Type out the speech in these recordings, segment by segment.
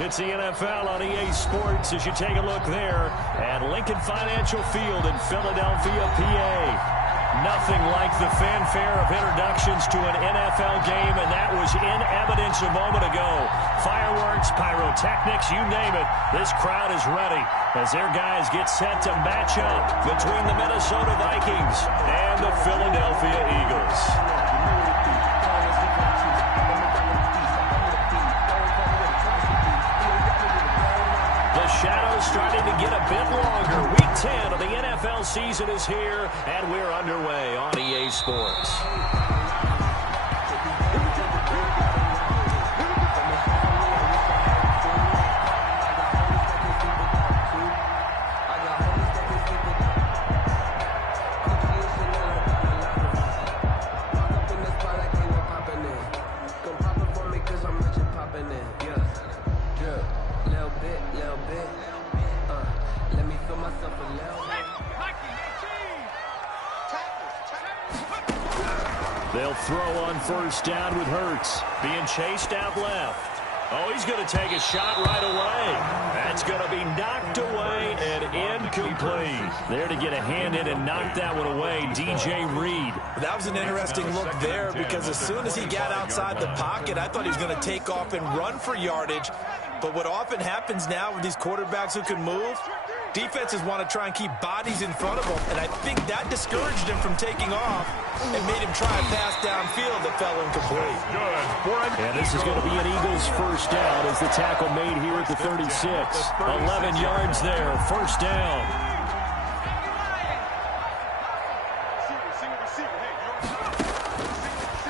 It's the NFL on EA Sports as you take a look there at Lincoln Financial Field in Philadelphia, PA. Nothing like the fanfare of introductions to an NFL game, and that was in evidence a moment ago. Fireworks, pyrotechnics, you name it. This crowd is ready as their guys get set to match up between the Minnesota Vikings and the Philadelphia Eagles. Shadows starting to get a bit longer. Week 10 of the NFL season is here, and we're underway on EA Sports. They'll throw on first down with Hurts. Being chased out left. Oh, he's going to take a shot right away. That's going to be knocked away and incomplete. There to get a hand in and knock that one away, DJ Reed. That was an interesting look there because as soon as he got outside the pocket, I thought he was going to take off and run for yardage. But what often happens now with these quarterbacks who can move, defenses want to try and keep bodies in front of them, and I think that discouraged him from taking off and made him try a pass downfield that fell incomplete. And this is going to be an Eagles first down as the tackle made here at the 36. 11 yards there, first down.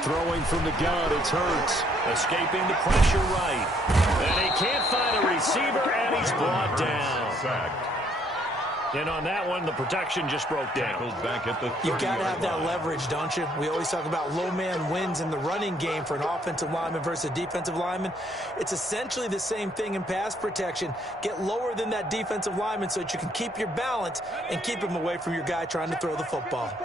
Throwing from the gun, it's Hurts. Escaping the pressure right. And he can't find a receiver, and he's brought down. And on that one, the protection just broke down. You've got to have that leverage, don't you? We always talk about low man wins in the running game for an offensive lineman versus a defensive lineman. It's essentially the same thing in pass protection. Get lower than that defensive lineman so that you can keep your balance and keep him away from your guy trying to throw the football.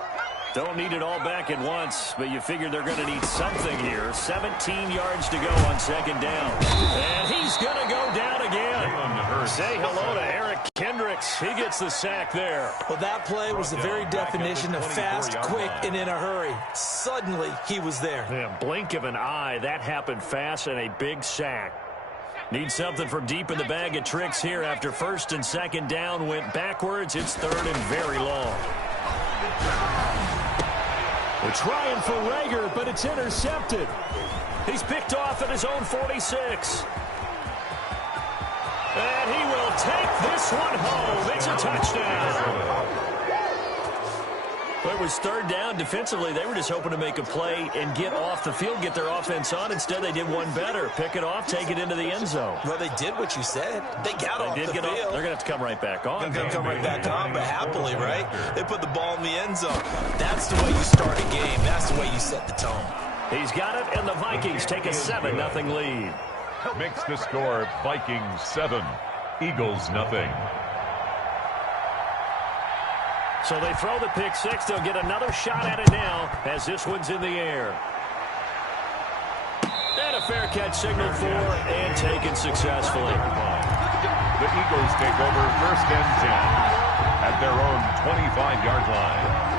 Don't need it all back at once, but you figure they're going to need something here. 17 yards to go on second down. And he's going to go down again. Say hello to Eric Kendricks. He gets the sack there. Well, that play was the very definition of fast, quick, and in a hurry. Suddenly, he was there. Yeah, blink of an eye. That happened fast and a big sack. Need something from deep in the bag of tricks here after first and second down went backwards. It's third and very long. They're trying for Rager, but it's intercepted. He's picked off at his own 46. And he will take this one home. It's a touchdown. Well, it was third down. Defensively, they were just hoping to make a play and get off the field, get their offense on. Instead, they did one better. Pick it off, take it into the end zone. Well, they did what you said. They got off the field. They're going to have to come right back on. They're going to come right back on, but happily, right? They put the ball in the end zone. That's the way you start a game. That's the way you set the tone. He's got it, and the Vikings take a 7-0 lead. Makes the score Vikings 7, Eagles 0. So they throw the pick six. They'll get another shot at it now as this one's in the air. And a fair catch signaled for and taken successfully. The Eagles take over first and 10 at their own 25-yard line.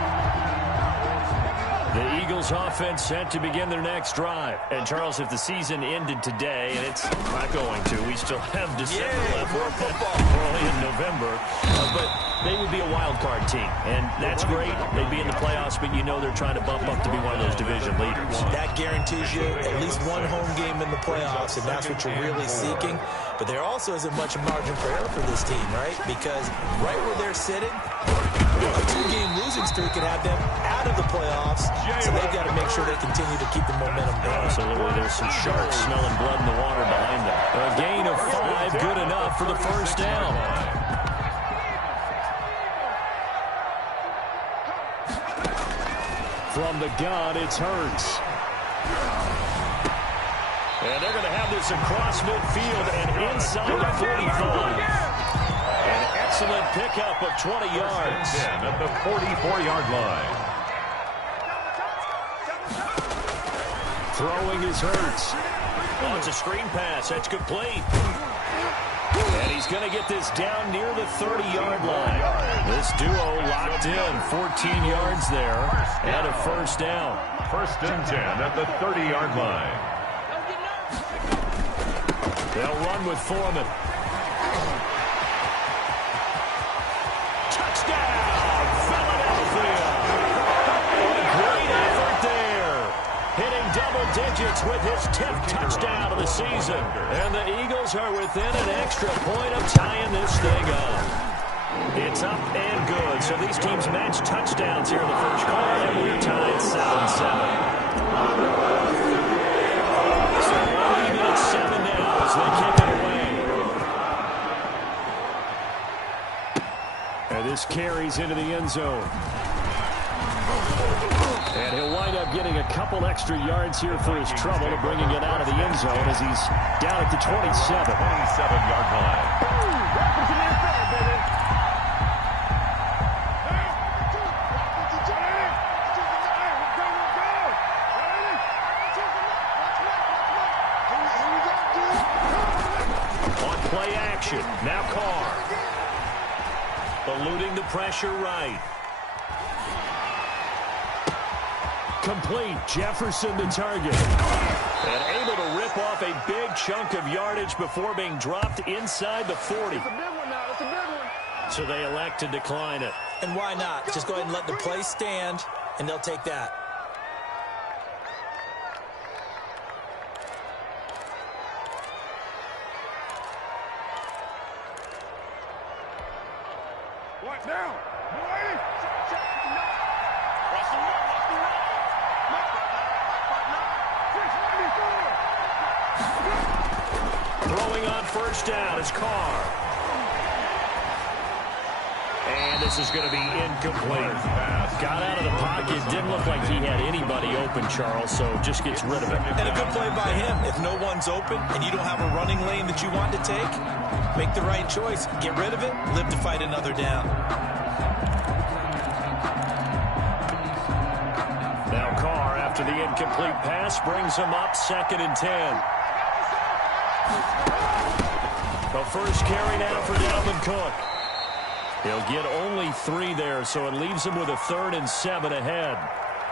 The Eagles offense set to begin their next drive. And, Charles, if the season ended today, and it's not going to, we still have December left. More football. We're only in November. But they would be a wild card team. And that's great. They'd be in the playoffs, but you know they're trying to bump up to be one of those division leaders. That guarantees you at least one home game in the playoffs, and that's what you're really seeking. But there also isn't much margin for error for this team, right? Because right where they're sitting, a 2-game losing streak could have them out of the playoffs, so they've got to make sure they continue to keep the momentum going. Absolutely. There's some sharks smelling blood in the water behind them. A gain of 5, good enough for the first down. From the gun, it's Hurts. And they're going to have this across midfield and inside the 45. An excellent pickup of 20 yards. At the 44-yard line. Throwing is Hurts. Oh, it's a screen pass. That's complete. And he's going to get this down near the 30-yard line. This duo locked in, 14 yards there, and a first down. First and 10 at the 30-yard line. They'll run with Foreman. Touchdown, Philadelphia! A great effort there. Hitting double digits with his 10th touchdown of the season. And the Eagles are within an extra point of tying this thing up. It's up and good. So these teams match touchdowns here in the first quarter, and we're tied 7-7. So we're even at 7 now as they kick it away. And this carries into the end zone. And he'll wind up getting a couple extra yards here for his trouble to bringing it out of the end zone as he's down at the 27. 27-yard line. On play action, now Carr. Eluding the pressure right. Complete, Jefferson the target. And able to rip off a big chunk of yardage before being dropped inside the 40. It's a big one now, it's a big one. So they elect to decline it. And why not? Just go ahead and let the play stand, and they'll take that. What now? Throwing on first down is Carr. And this is going to be incomplete. Got out of the pocket. Didn't look like he had anybody open, Charles, so just gets rid of it. And a good play by him. If no one's open and you don't have a running lane that you want to take, make the right choice. Get rid of it. Live to fight another down. Now Carr, after the incomplete pass, brings him up 2nd and 10. The first carry now for Dalvin Cook. He'll get only 3 there, so it leaves him with a 3rd and 7 ahead.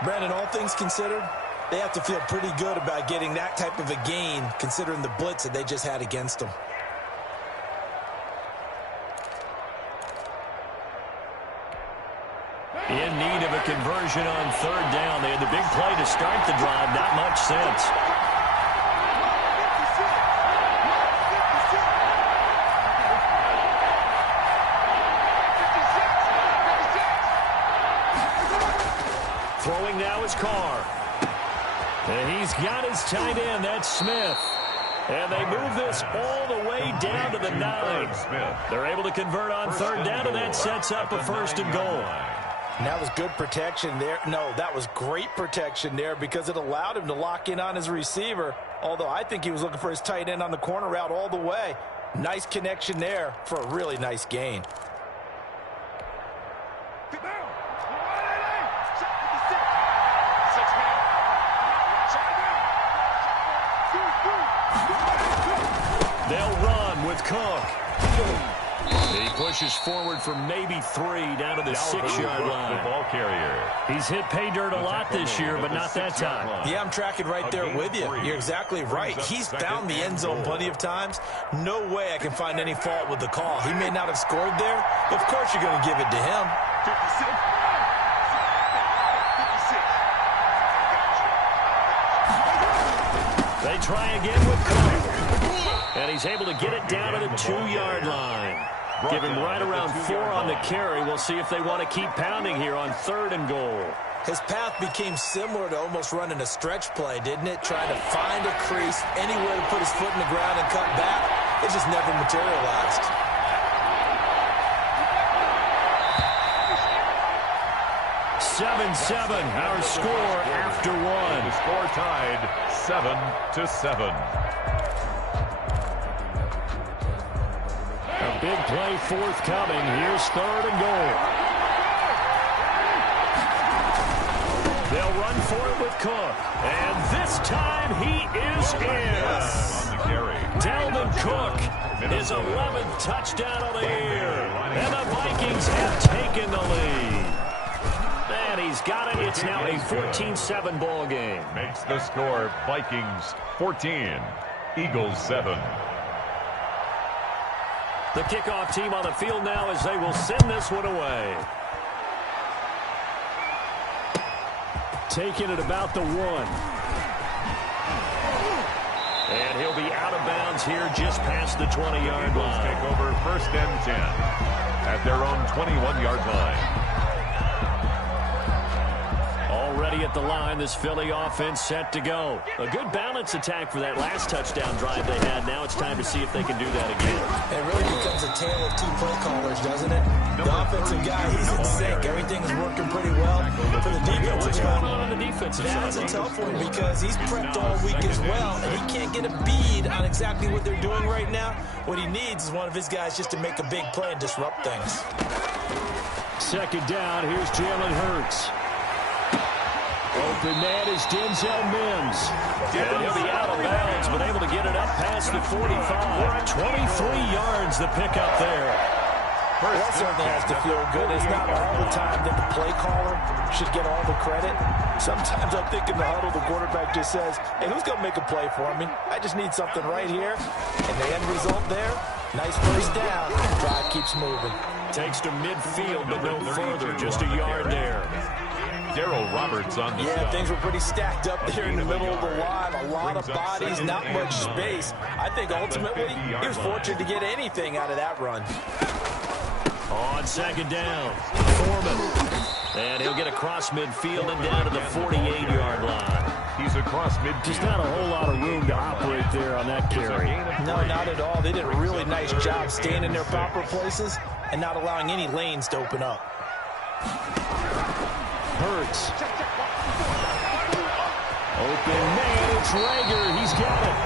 Brandon, all things considered, they have to feel pretty good about getting that type of a gain, considering the blitz that they just had against them. In need of a conversion on 3rd down. They had the big play to start the drive. Not much sense. Throwing now is Carr. And he's got his tight end. That's Smith. And they move this all the way down to the 9. They're able to convert on 3rd down, and that sets up a 1st and goal. And that was good protection there. No, that was great protection there because it allowed him to lock in on his receiver, although I think he was looking for his tight end on the corner route all the way. Nice connection there for a really nice gain. They'll run with Cook. He pushes forward for maybe 3 down to the 6-yard line. The ball carrier. He's hit pay dirt a lot this year, but not that time. Yeah, I'm tracking right there with you. You're exactly right. He's found the end zone plenty of times. No way I can find any fault with the call. He may not have scored there. Of course you're going to give it to him. They try again with Cook. And he's able to get it down to the 2-yard line. Give him right around 4 on the carry. We'll see if they want to keep pounding here on 3rd and goal. His path became similar to almost running a stretch play, didn't it? Trying to find a crease, anywhere to put his foot in the ground and cut back. It just never materialized. Seven, our score after 1. The score tied 7-7. A big play forthcoming. Here's 3rd and goal. They'll run for it with Cook. And this time he is in. On the carry. Dalvin Cook His 11th touchdown of the year. And the Vikings have taken the lead. And he's got it. It's now a 14-7 ball game. Makes the score Vikings 14, Eagles 7. The kickoff team on the field now as they will send this one away. Taking it about the 1. And he'll be out of bounds here just past the 20-yard line. Take over 1st and 10 at their own 21-yard line. Already at the line, this Philly offense set to go. A good balance attack for that last touchdown drive they had. Now it's time to see if they can do that again. It really becomes a tale of two play callers, doesn't it? The offensive guy, he's in sync. Everything is working pretty well. For the defensive What's guy, going on the defensive side? that's a tough one because he's prepped all week as well, and he can't get a bead on exactly what they're doing right now. What he needs is one of his guys just to make a big play and disrupt things. 2nd down, here's Jalen Hurts. Open man is Denzel Mims. And he'll be out of bounds, but able to get it up past the 45. 23 yards the pickup there. Well, that certainly has to feel good. It's not all the time that the play caller should get all the credit. Sometimes I'm thinking the huddle, the quarterback just says, hey, who's going to make a play for me? I just need something right here. And the end result there, nice first down. Drive keeps moving. Takes to midfield, but no further. Just a yard there. Darryl Roberts on the Yeah, things were pretty stacked up there in the middle of the line. A lot of bodies, not much space. I think ultimately he was fortunate to get anything out of that run. On 2nd down, Foreman. And he'll get across midfield and down to the 48-yard line. He's across midfield. Just not a whole lot of room to operate there on that carry. No, not at all. They did a really nice job staying in their proper places and not allowing any lanes to open up. Hurts. Open man, it's Rager. He's got it.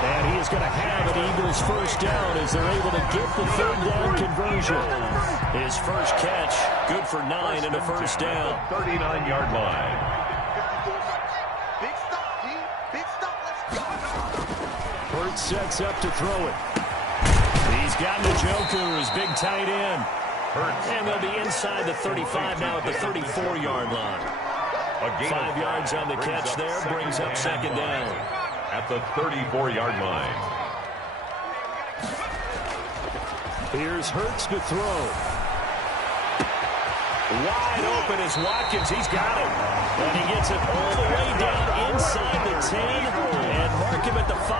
And he is going to have an Eagles first down as they're able to get the 3rd down conversion. His first catch, good for 9 and a first down. 39-yard line. Big stop, D. Big stop. Let's go. Hurts sets up to throw it. He's got Njoku, his big tight end. And they'll be inside the 35 now at the 34-yard line. 5 yards on the catch there, brings up 2nd down. At the 34-yard line. Here's Hurts to throw. Wide open is Watkins. He's got it. And he gets it all the way down inside the 10 and mark him at the 5.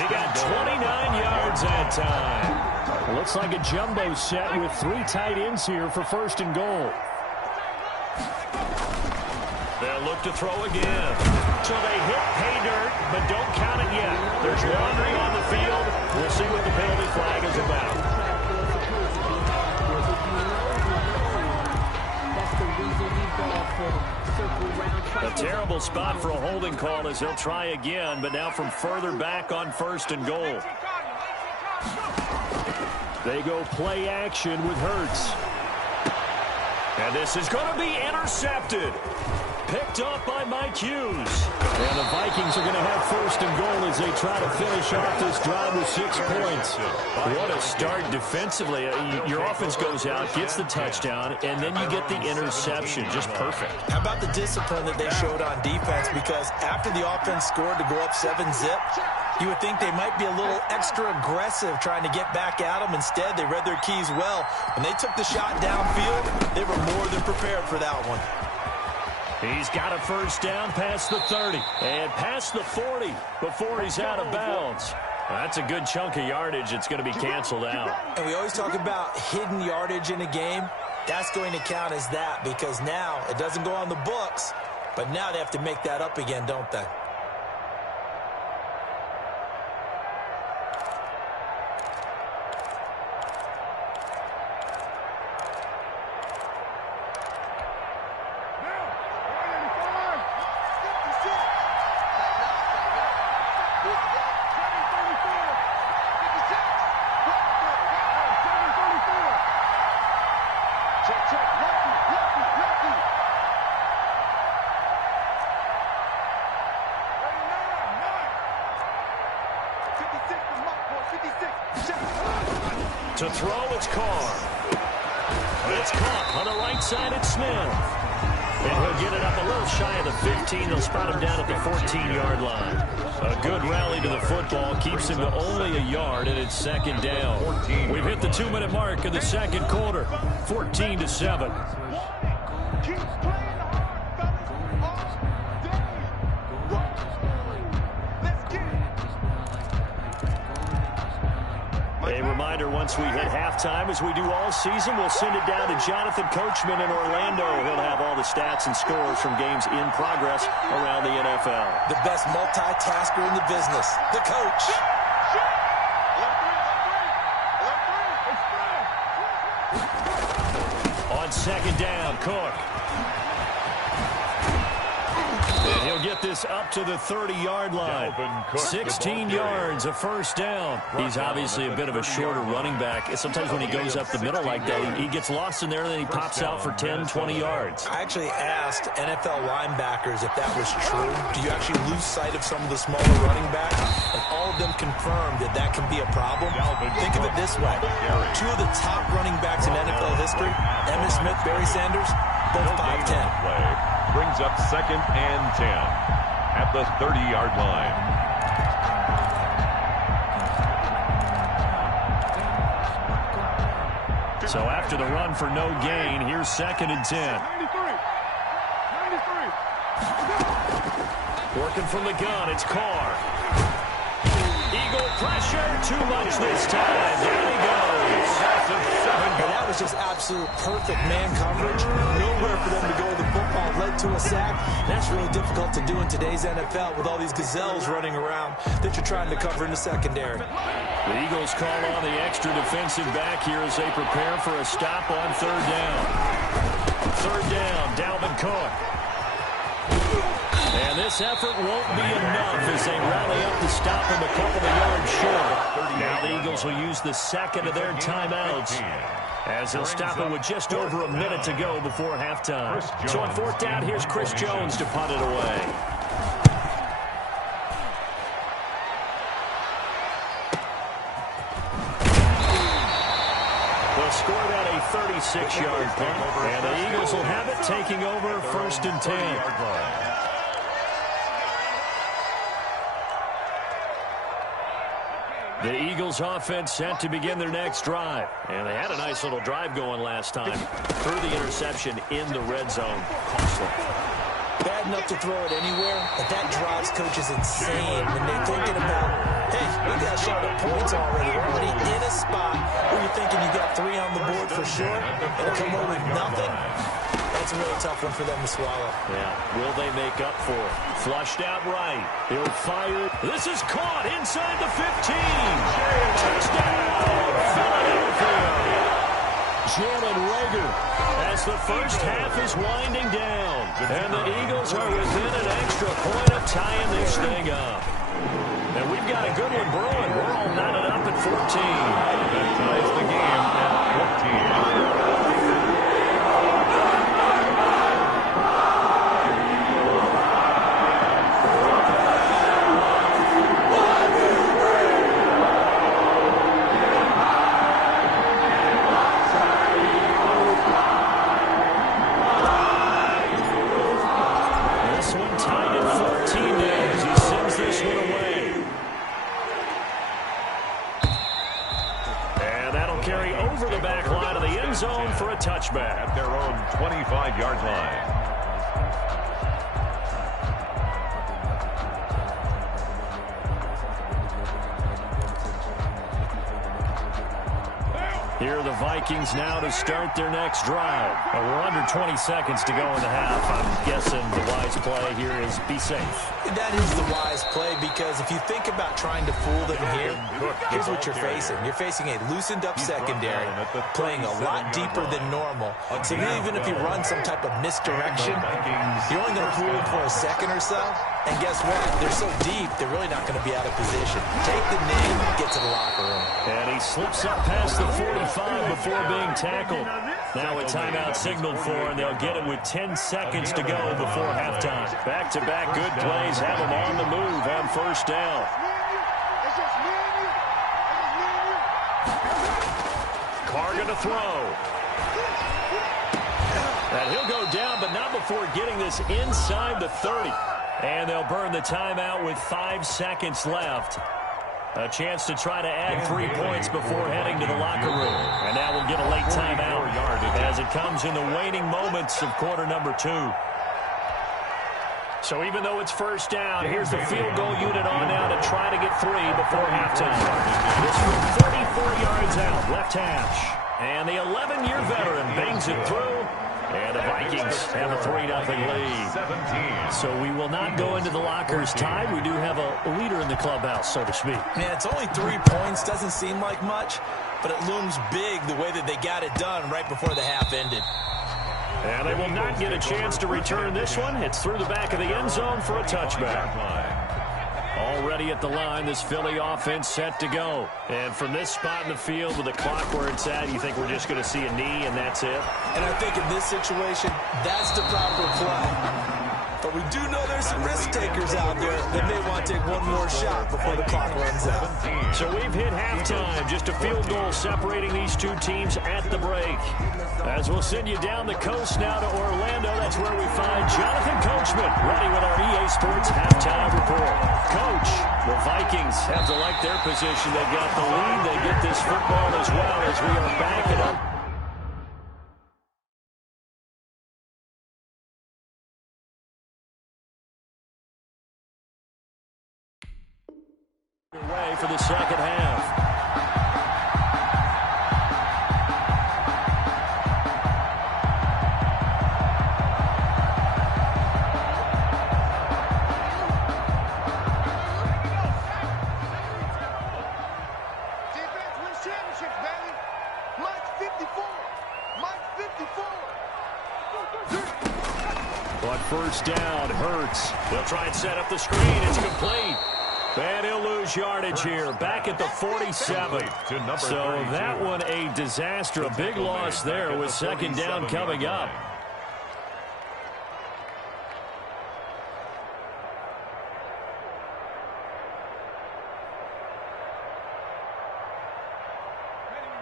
He got 29 yards that time. Looks like a jumbo set with 3 tight ends here for 1st and goal. They'll look to throw again. So they hit pay dirt, but don't count it yet. There's laundry on the field. We'll see what the penalty flag is about. A terrible spot for a holding call as he'll try again, but now from further back on 1st and goal. They go play action with Hurts. And this is going to be intercepted. Picked up by Mike Hughes. And the Vikings are going to have 1st and goal as they try to finish off this drive with 6 points. What a start defensively. Your offense goes out, gets the touchdown, and then you get the interception. Just perfect. How about the discipline that they showed on defense? Because after the offense scored to go up 7-zip, you would think they might be a little extra aggressive trying to get back at them. Instead, they read their keys well. When they took the shot downfield, they were more than prepared for that one. He's got a first down past the 30 and past the 40 before he's out of bounds. That's a good chunk of yardage. It's going to be canceled out. And we always talk about hidden yardage in a game. That's going to count as that because now it doesn't go on the books, but now they have to make that up again, don't they? throw, it's Carr. It's caught on the right side, it's Smith. And he'll get it up a little shy of the 15. They'll spot him down at the 14-yard line. A good rally to the football keeps him to only a yard, and it's second down. We've hit the 2-minute mark in the second quarter, 14-7. A reminder, once we hit halftime, as we do all season, we'll send it down to Jonathan Coachman in Orlando. He'll have all the stats and scores from games in progress around the NFL. The best multitasker in the business, the coach. On second down, Cook. And he'll get this up to the 30-yard line. 16 yards, a first down. He's obviously a bit of a shorter running back. Sometimes when he goes up the middle like that, he gets lost in there, and then he pops out for 10, 20 yards. I actually asked NFL linebackers if that was true. Do you actually lose sight of some of the smaller running backs? And all of them confirmed that that can be a problem. Think of it this way. Two of the top running backs in NFL history, Emmitt Smith, Barry Sanders, both 5'10". Brings up 2nd and 10 at the 30-yard line. So after the run for no gain, here's 2nd and 10. 93. Working from the gun, it's Carr. Eagle pressure, too much this time. There he goes. And that was just absolute perfect man coverage. Nowhere for them to go with the football. Led to a sack. That's really difficult to do in today's NFL with all these gazelles running around that you're trying to cover in the secondary. The Eagles call on the extra defensive back here as they prepare for a stop on 3rd down. 3rd down, Dalvin Cook. And this effort won't be enough as they rally up to stop him a couple of yards short. Now the Eagles will use the second of their timeouts as they'll stop him with just over a minute to go before halftime. So on 4th down, here's Chris Jones to punt it away. They'll score that a 36-yard punt, and the Eagles will have it taking over 1st and 10. The Eagles offense set to begin their next drive. And they had a nice little drive going last time. Threw the interception in the red zone. Costly. Bad enough to throw it anywhere, but that drives coaches insane when they're thinking about, hey, we got shot at points already. We're already in a spot where you're thinking you got 3 on the board for sure, and come away with nothing. That's a really tough one for them to swallow. Yeah, will they make up for it? Flushed out right. He'll fire. This is caught inside the 15. Touchdown, Philadelphia. Jalen Reagor as the first half is winding down. And the Eagles are within an extra point of tying this thing up. And we've got a good one brewing. We're all knotted up at 14. That ties the game at 14. Zone for a touchback at their own 25-yard line. Here are the Vikings now to start their next drive. We're under 20 seconds to go in the half. I'm guessing the wise play here is be safe. That is the wise play because if you think about trying to fool them here, here's what you're facing. You're facing a loosened up secondary, playing a lot deeper than normal. So even if you run some type of misdirection, you're only going to fool them for a second or so. And guess what? They're so deep, they're really not going to be out of position. Take the knee, get to the locker room. And he slips up past the 45 before being tackled. Now a timeout signaled for, and they'll get it with 10 seconds to go before halftime. Back-to-back good plays have them on the move on 1st down. Carr going to throw. And he'll go down, but not before getting this inside the 30. And they'll burn the timeout with 5 seconds left. A chance to try to add 3 points before heading to the locker room. And now we'll get a late timeout as it comes in the waning moments of quarter number 2. So even though it's first down, here's the field goal unit on now to try to get 3 before halftime. This from 34 yards out, left hash. And the 11-year veteran bangs it through. And the Vikings have a 3-0 lead. So we will not go into the lockers tied. We do have a leader in the clubhouse, so to speak. Man, it's only 3 points. Doesn't seem like much, but it looms big the way that they got it done right before the half ended. And they will not get a chance to return this one. It's through the back of the end zone for a touchback. Already at the line, this Philly offense set to go. And from this spot in the field with the clock where it's at, you think we're just going to see a knee and that's it? And I think in this situation, that's the proper play. But we do know there's some risk takers out there that may want to take one more shot before the clock runs out. So we've hit halftime. Just a field goal separating these two teams at the break. As we'll send you down the coast now to Orlando, that's where we find Jonathan Coachman ready with our EA Sports halftime report. Coach, the Vikings have to like their position. They got the lead. They get this football as well as we are backing up. Way for the second half. Defense wins championships, baby. Mike's 54. Mike's 54. But first down, Hurts. They'll try and set up the screen. It's complete. And he'll lose yardage here, back at the 47. So that one a disaster, a big loss there with second down coming up.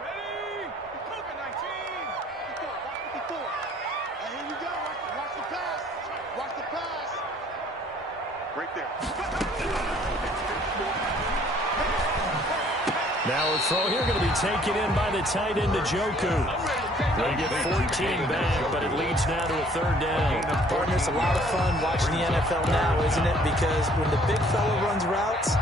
Ready? Coca 19. 54. And here we go. Watch the pass. Watch the pass. Right there. Now a throw here going to be taken in by the tight end, Njoku. They get 14 back, but it leads now to a third down. Partner, it's a lot of fun watching the NFL now, isn't it? Because when the big fella runs routes,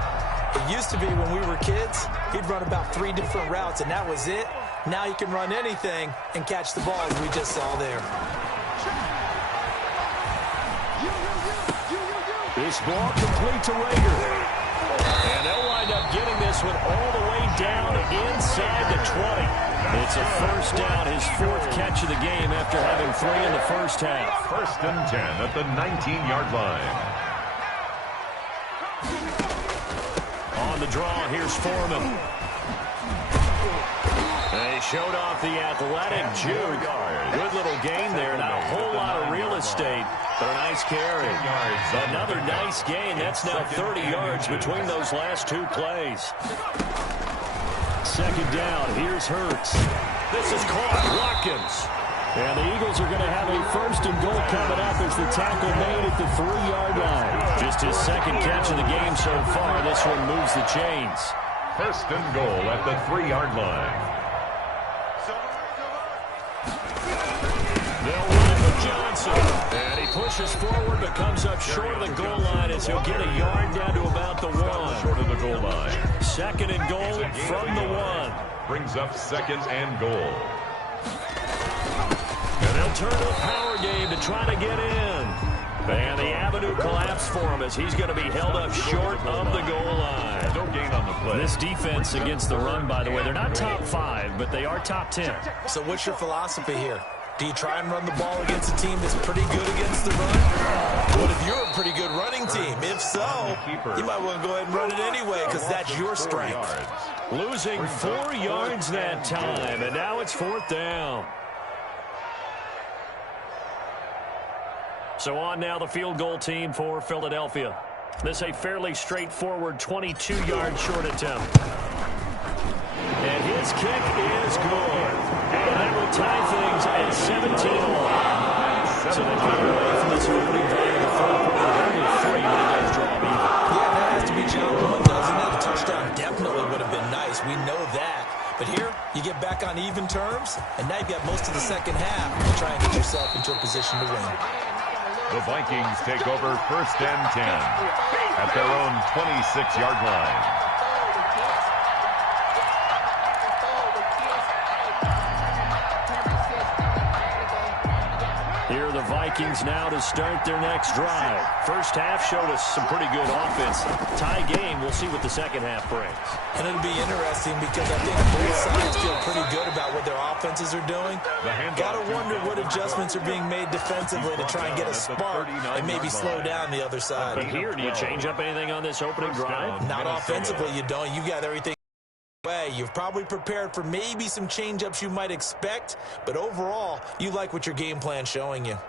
it used to be when we were kids, he'd run about 3 different routes, and that was it. Now he can run anything and catch the ball, as we just saw there. This ball complete to Rager. And they'll wind up getting this one all the way down inside the 20. It's a first down, his 4th catch of the game after having 3 in the first half. First and 10 at the 19-yard line. On the draw, here's Foreman. They showed off the athletic juke. Good little gain there. Not a whole lot of real estate, but a nice carry. Another nice gain. That's now 30 yards between those last 2 plays. Second down. Here's Hurts. This is caught. Watkins. And the Eagles are going to have a first and goal coming up as the tackle made at the 3-yard line. Just his 2nd catch of the game so far. This one moves the chains. First and goal at the 3-yard line. They'll run with Johnson. And he pushes forward but comes up short of the goal line as he'll get a yard down to about the 1. Short of the goal line. Second and goal from the 1. Brings up second and goal. And they'll turn to a power game to try to get in. And the avenue collapsed for him as he's going to be held up short of the goal line. No gain on the play. This defense against the run, by the way, they're not top 5, but they are top 10. So what's your philosophy here? Do you try and run the ball against a team that's pretty good against the run? What if you're a pretty good running team? If so, you might want to go ahead and run it anyway because that's your strength. Losing 4 yards that time, and now it's 4th down. So on now the field goal team for Philadelphia. This a fairly straightforward 22-yard short attempt. And his kick is good. And that will tie things at 17-all. So they pull away from this opening drive in the third quarter. Only 3 when he does draw even. Yeah, that has to be John One, doesn't it? A touchdown definitely would have been nice. We know that. But here, you get back on even terms, and now you've got most of the second half to try and get yourself into a position to win. The Vikings take over 1st and 10 at their own 26-yard line. Here are the Vikings now to start their next drive. First half showed us some pretty good offense. Tie game, we'll see what the second half brings. And it'll be interesting because I think both sides feel pretty good about what their offenses are doing. Got to wonder what adjustments are being made defensively to try and get a spark and maybe slow down the other side. But here, do you change up anything on this opening drive? Not offensively, you don't. You got everything way. You've probably prepared for maybe some change-ups you might expect, but overall, you like what your game plan's showing you.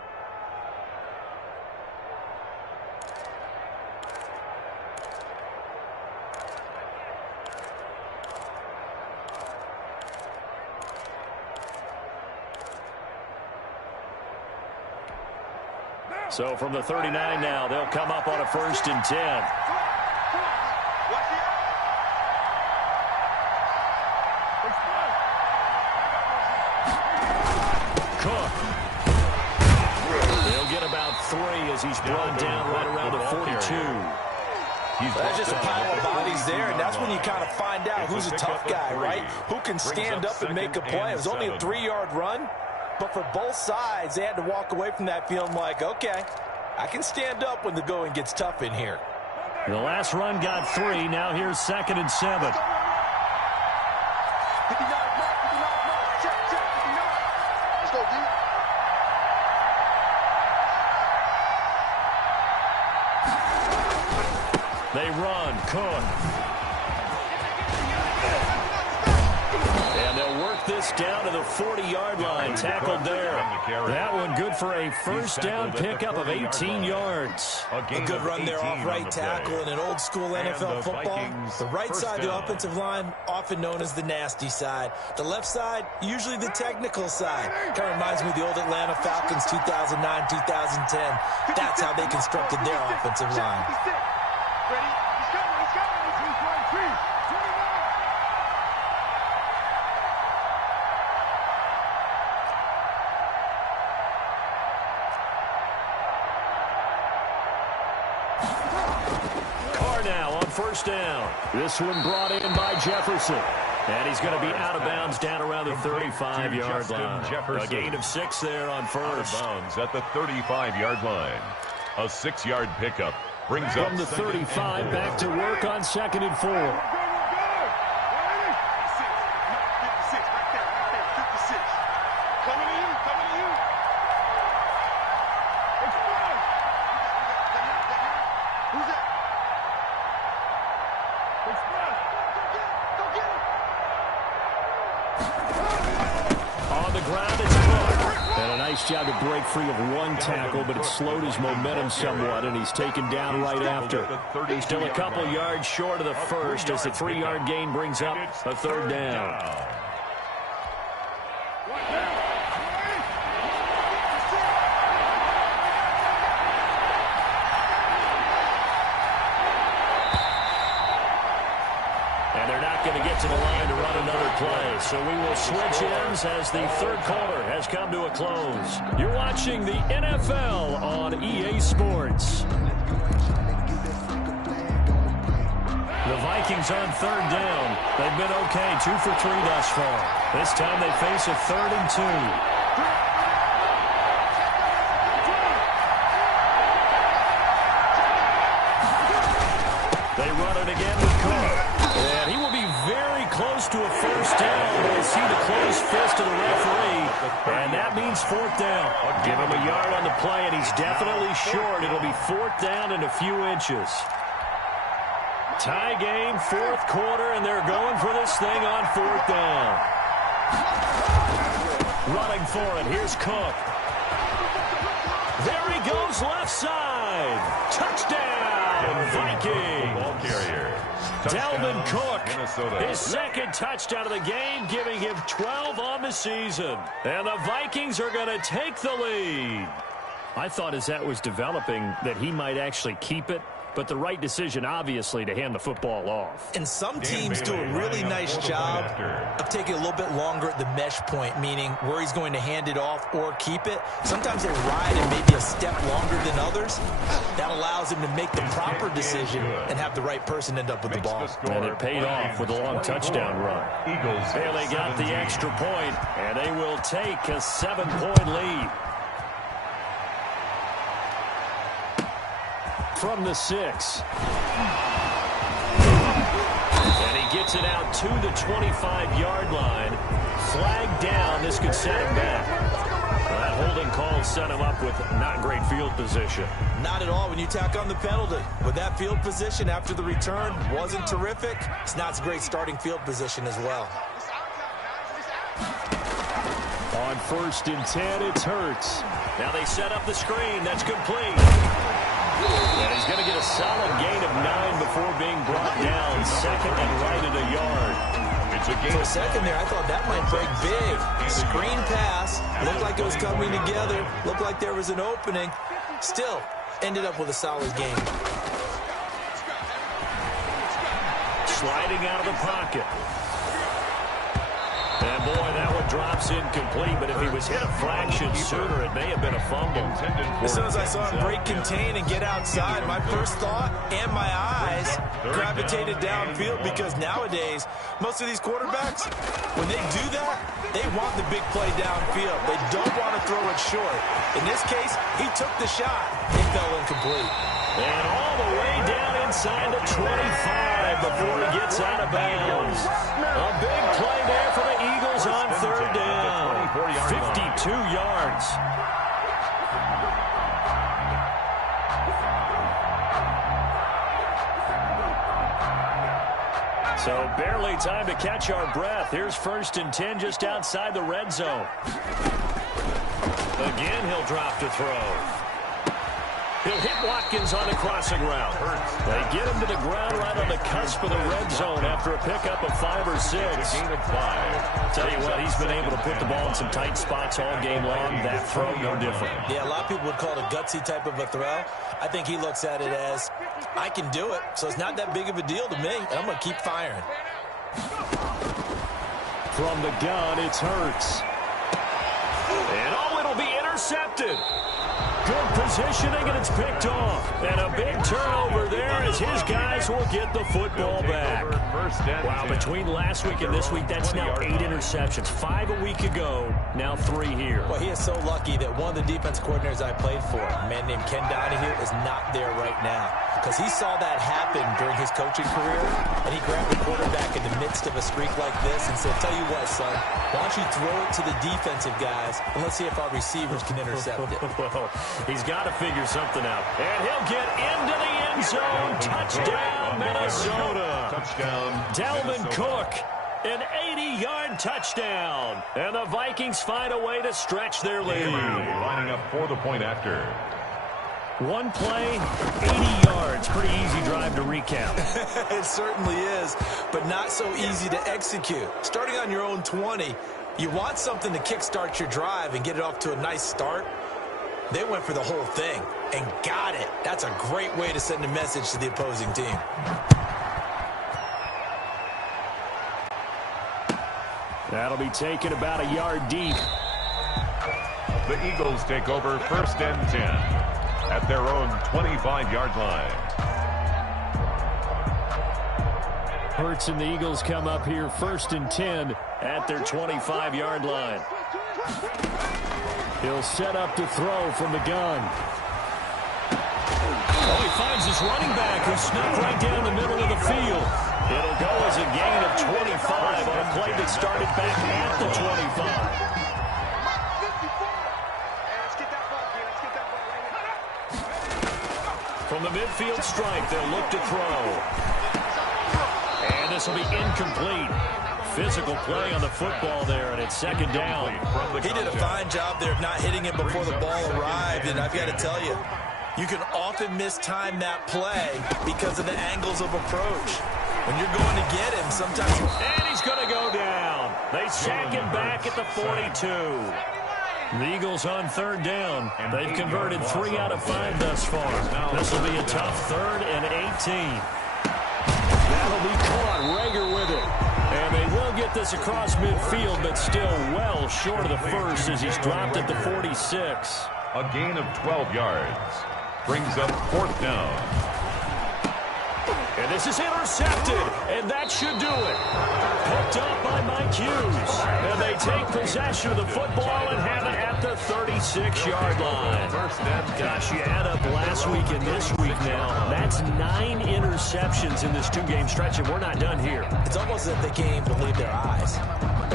So from the 39 now, they'll come up on a 1st and 10. Cook. He'll get about 3 as he's brought down right around the 42. That's just a pile of bodies there, and that's when you kind of find out who's a tough guy, right? Who can stand up and make a play. It was only a 3-yard run, but for both sides, they had to walk away from that feeling like, okay, I can stand up when the going gets tough in here. The last run got 3. Now here's 2nd and 7. They run. Cook. And they'll work this down to the 40-yard line. Tackled there. That one good for a first down pickup of 18 yards. A good run there off right tackle in an old-school NFL football. The right side of the offensive line, often known as the nasty side. The left side, usually the technical side. Kind of reminds me of the old Atlanta Falcons 2009, 2010. That's how they constructed their offensive line. Ready? He's coming. He's coming. He's going 3. 29. Carr now on 1st down. This one brought in by Jefferson. And he's going to be out of bounds down around the 35-yard line. A gain of 6 there on 1st. Out of bounds at the 35-yard line. A 6-yard pickup. Brings From the 35 back to work on 2nd and 4. Go, go, go. 56. Right there. 56. Coming to you. Coming to you. Who's that? Go get him. On the ground, it's Cook. And a nice job to break free of one tackle, but it slowed his momentum somewhat, and he's taken down right after. Still a couple yards short of the first as the 3-yard gain brings up a 3rd down. And they're not going to get to the line to run another play. So we will switch ends as the 3rd quarter has come to a close. You're watching the NFL on EA Sports. The Vikings on 3rd down. They've been okay, 2 for 3 thus far. This time they face a 3rd and 2. They run it again with Cook. And he will be very close to a first down. We'll see the closed fist of the referee. And that means 4th down. Give him a yard on the play, and he's definitely short. It'll be 4th down and a few inches. Tie game, 4th quarter, and they're going for this thing on 4th down. Running for it, here's Cook. There he goes, left side. Touchdown, Vikings. Ball carrier. Dalvin Cook, Minnesota. his second touchdown of the game, giving him 12 on the season. And the Vikings are going to take the lead. I thought as that was developing that he might actually keep it, but the right decision, obviously, to hand the football off. And some teams do a really nice job of taking a little bit longer at the mesh point, meaning where he's going to hand it off or keep it. Sometimes they ride it maybe a step longer than others. That allows him to make the proper decision and have the right person end up with the ball. And it paid off with a long touchdown run. And they got the extra point, and they will take a 7-point lead. From the 6. And he gets it out to the 25-yard line. Flag down. This could set him back. Well, that holding call set him up with not great field position. Not at all when you tack on the penalty. With that field position after the return wasn't terrific. It's not a great starting field position as well. On 1st and 10, it's Hurts. Now they set up the screen. That's complete. And he's going to get a solid gain of 9 before being brought down. Second and right at a yard. For a second there, I thought that might break big. Screen pass. Looked like it was coming together. Looked like there was an opening. Still, ended up with a solid gain. Sliding out of the pocket. And boy, that one drops incomplete, but if he was hit a fraction sooner, it may have been a fumble. As soon as I saw him break contain and get outside, my first thought and my eyes gravitated downfield, because nowadays, most of these quarterbacks, when they do that, they want the big play downfield. They don't want to throw it short. In this case, he took the shot. It fell incomplete. And all the way down inside the 25 before he gets out of bounds. A big play there for the Eagles on 3rd down. 52 yards. So barely time to catch our breath. Here's 1st and 10 just outside the red zone. Again, he'll drop to throw. He'll hit Watkins on the crossing route. They get him to the ground right on the cusp of the red zone after a pickup of 5 or 6. Tell you what, he's been able to put the ball in some tight spots all game long. That throw, no different. Yeah, a lot of people would call it a gutsy type of a throw. I think he looks at it as, I can do it, so it's not that big of a deal to me, and I'm going to keep firing. From the gun, it's Hurts. And oh, it'll be intercepted. Good positioning, and it's picked off. And a big turnover there as his guys will get the football back. Wow, between last week and this week, that's now 8 interceptions. 5 a week ago, now 3 here. Well, he is so lucky that one of the defense coordinators I played for, a man named Ken Donahue, is not there right now. Because he saw that happen during his coaching career, and he grabbed the quarterback in the midst of a streak like this and said, tell you what, son, why don't you throw it to the defensive guys, and let's see if our receivers can intercept it. Well, he's got to figure something out. And he'll get into the end zone. Touchdown, Minnesota. Touchdown, Dalvin Cook, an 80-yard touchdown. And the Vikings find a way to stretch their lead. Lining up for the point after. One play, 80 yards. Pretty easy drive to recap. It certainly is, but not so easy to execute. Starting on your own 20, you want something to kickstart your drive and get it off to a nice start. They went for the whole thing and got it. That's a great way to send a message to the opposing team. That'll be taken about a yard deep. The Eagles take over 1st and 10 at their own 25-yard line. Hurts and the Eagles come up here 1st and 10 at their 25-yard line. He'll set up to throw from the gun. Oh, he finds his running back who snuck right down the middle of the field. It'll go as a gain of 25 on a play that started back at the 25. From the midfield stripe, they'll look to throw. And this will be incomplete. Physical play on the football there, and it's 2nd down. He did a fine job there of not hitting him before the ball arrived, and I've got to tell you, you can often mistime that play because of the angles of approach. When you're going to get him, sometimes... And he's going to go down. They sack him back at the 42. The Eagles on third down. They've converted 3 out of 5 thus far. This will be a tough 3rd and 18. That'll be caught. Rager with it. And they will get this across midfield, but still well short of the first as he's dropped at the 46. A gain of 12 yards. Brings up 4th down. And this is intercepted, and that should do it. Picked up by Mike Hughes. And they take possession of the football and have it at the 36-yard line. Gosh, you add up last week and this week now. That's 9 interceptions in this 2-game stretch, and we're not done here. It's almost as if they can't even believe their eyes.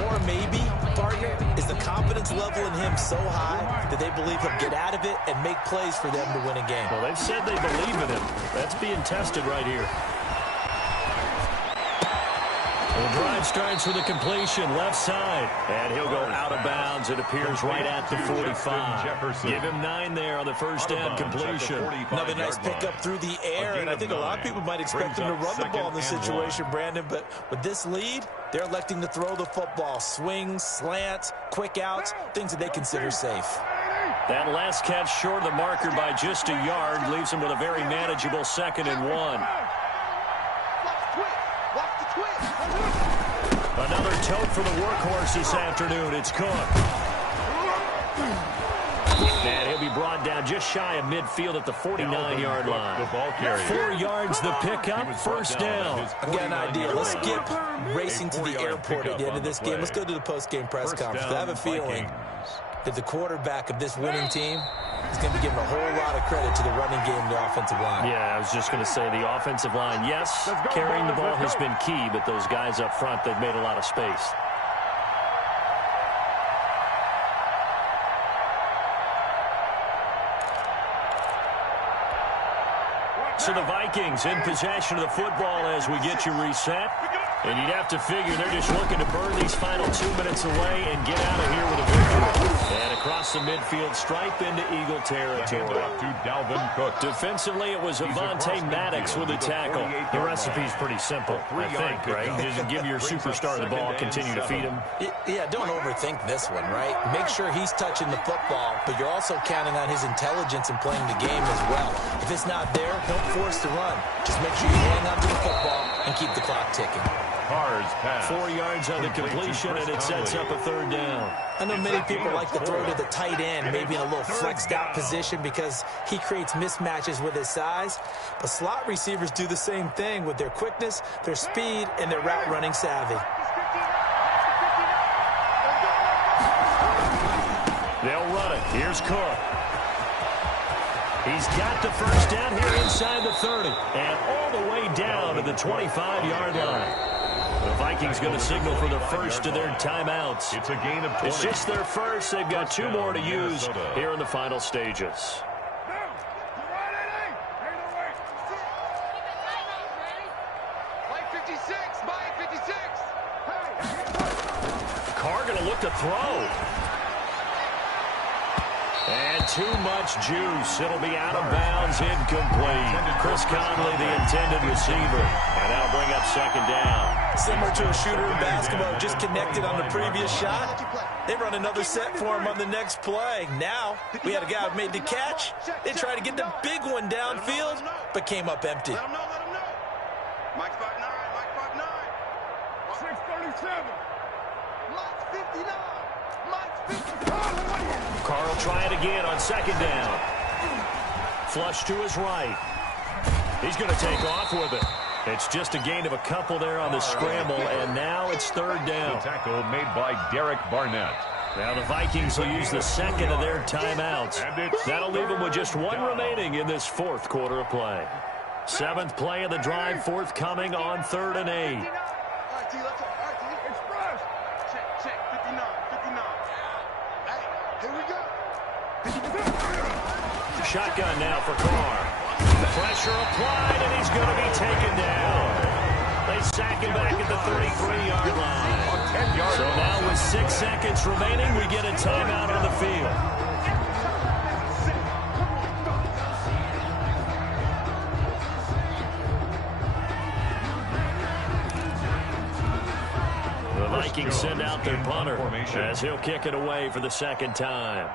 Or maybe, partner, is the confidence level in him so high that they believe he'll get out of it and make plays for them to win a game. Well, they've said they believe in him. That's being tested right here. The drive starts with a completion, left side. And he'll go out of bounds. It appears right at the 45. Give him 9 there on the first down completion. Another nice pickup through the air, and I think a lot of people might expect them to run the ball in this situation, Brandon. But with this lead, they're electing to throw the football. Swings, slants, quick outs, things that they consider safe. That last catch short of the marker by just a yard leaves him with a very manageable 2nd and 1. Another tote for the workhorse this afternoon. It's Cook. And he'll be brought down just shy of midfield at the 49-yard line. 4 yards the pickup, first down. I've got an idea. Let's skip racing to the airport at the end of this game. Let's go to the post-game press conference. I have a feeling that the quarterback of this winning team is going to be given a whole lot of credit to the running game and the offensive line. Yeah, I was just going to say the offensive line, yes, carrying the ball has been key, but those guys up front, they've made a lot of space. So the Vikings in possession of the football as we get you reset. And you'd have to figure they're just looking to burn these final 2 minutes away and get out of here with a victory. And across the midfield stripe into Eagle territory. Defensively, it was Avonte Maddox with a tackle. The recipe's pretty simple, I think, right? Just give your superstar the ball, continue to feed him. Yeah, don't overthink this one, right? Make sure he's touching the football, but you're also counting on his intelligence in playing the game as well. If it's not there, don't force the run. Just make sure you hang on to the football and keep the clock ticking. 4 yards on the completion, and it sets up a 3rd down. I know many people like to throw to the tight end, maybe in a little flexed out position because he creates mismatches with his size. But slot receivers do the same thing with their quickness, their speed, and their route running savvy. They'll run it. Here's Cook. He's got the first down here inside the 30 and all the way down to the 25-yard line. The Vikings going to signal for the first of their timeouts. It's a gain of 20. It's just their first. They've got 2 more to use here in the final stages. Carr going to look to throw. And too much juice. It'll be out of bounds, incomplete. Chris Conley, the intended receiver. And that'll bring up 2nd down. Similar to a shooter in basketball, just connected on the previous shot. They run another set for him on the next play. Now, we had a guy who made the catch. They tried to get the big one downfield, but came up empty. Let him know. Mike 5'9", Mike 5'9". 637. Mike 59. Mike 59. Carr will try it again on 2nd down. Flush to his right. He's going to take off with it. It's just a gain of a couple there on the scramble, and now it's 3rd down. The tackle made by Derek Barnett. Now the Vikings will use the 2nd of their timeouts. That'll leave them with just 1 remaining in this 4th quarter of play. 7th play of the drive forthcoming on 3rd and 8. All right, T, let's go. All right, T. Express. Check. 59. Hey, here we go. Shotgun now for Carr. Pressure applied, and he's going to be taken down. They sack him back at the 33-yard line. So now with 6 seconds remaining, we get a timeout on the field. Vikings send out their punter as he'll kick it away for the second time.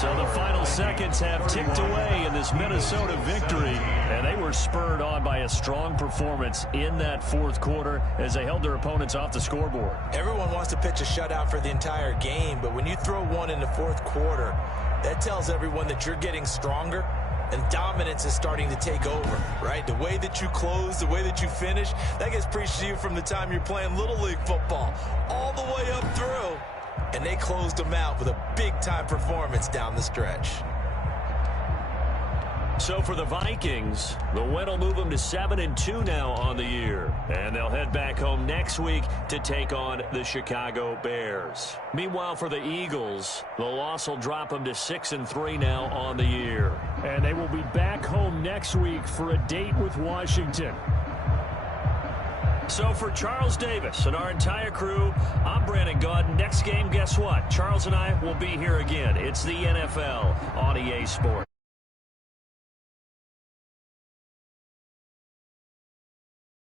So the final seconds have ticked away in this Minnesota victory, and they were spurred on by a strong performance in that fourth quarter as they held their opponents off the scoreboard. Everyone wants to pitch a shutout for the entire game, but when you throw one in the fourth quarter, that tells everyone that you're getting stronger and dominance is starting to take over, right? The way that you close, the way that you finish, that gets preached to you from the time you're playing Little League football all the way up through. And they closed them out with a big-time performance down the stretch. So for the Vikings, the win will move them to 7-2 now on the year. And they'll head back home next week to take on the Chicago Bears. Meanwhile, for the Eagles, the loss will drop them to 6-3 now on the year. And they will be back home next week for a date with Washington. So for Charles Davis and our entire crew, I'm Brandon Gaudin. Next game, guess what? Charles and I will be here again. It's the NFL on EA Sports.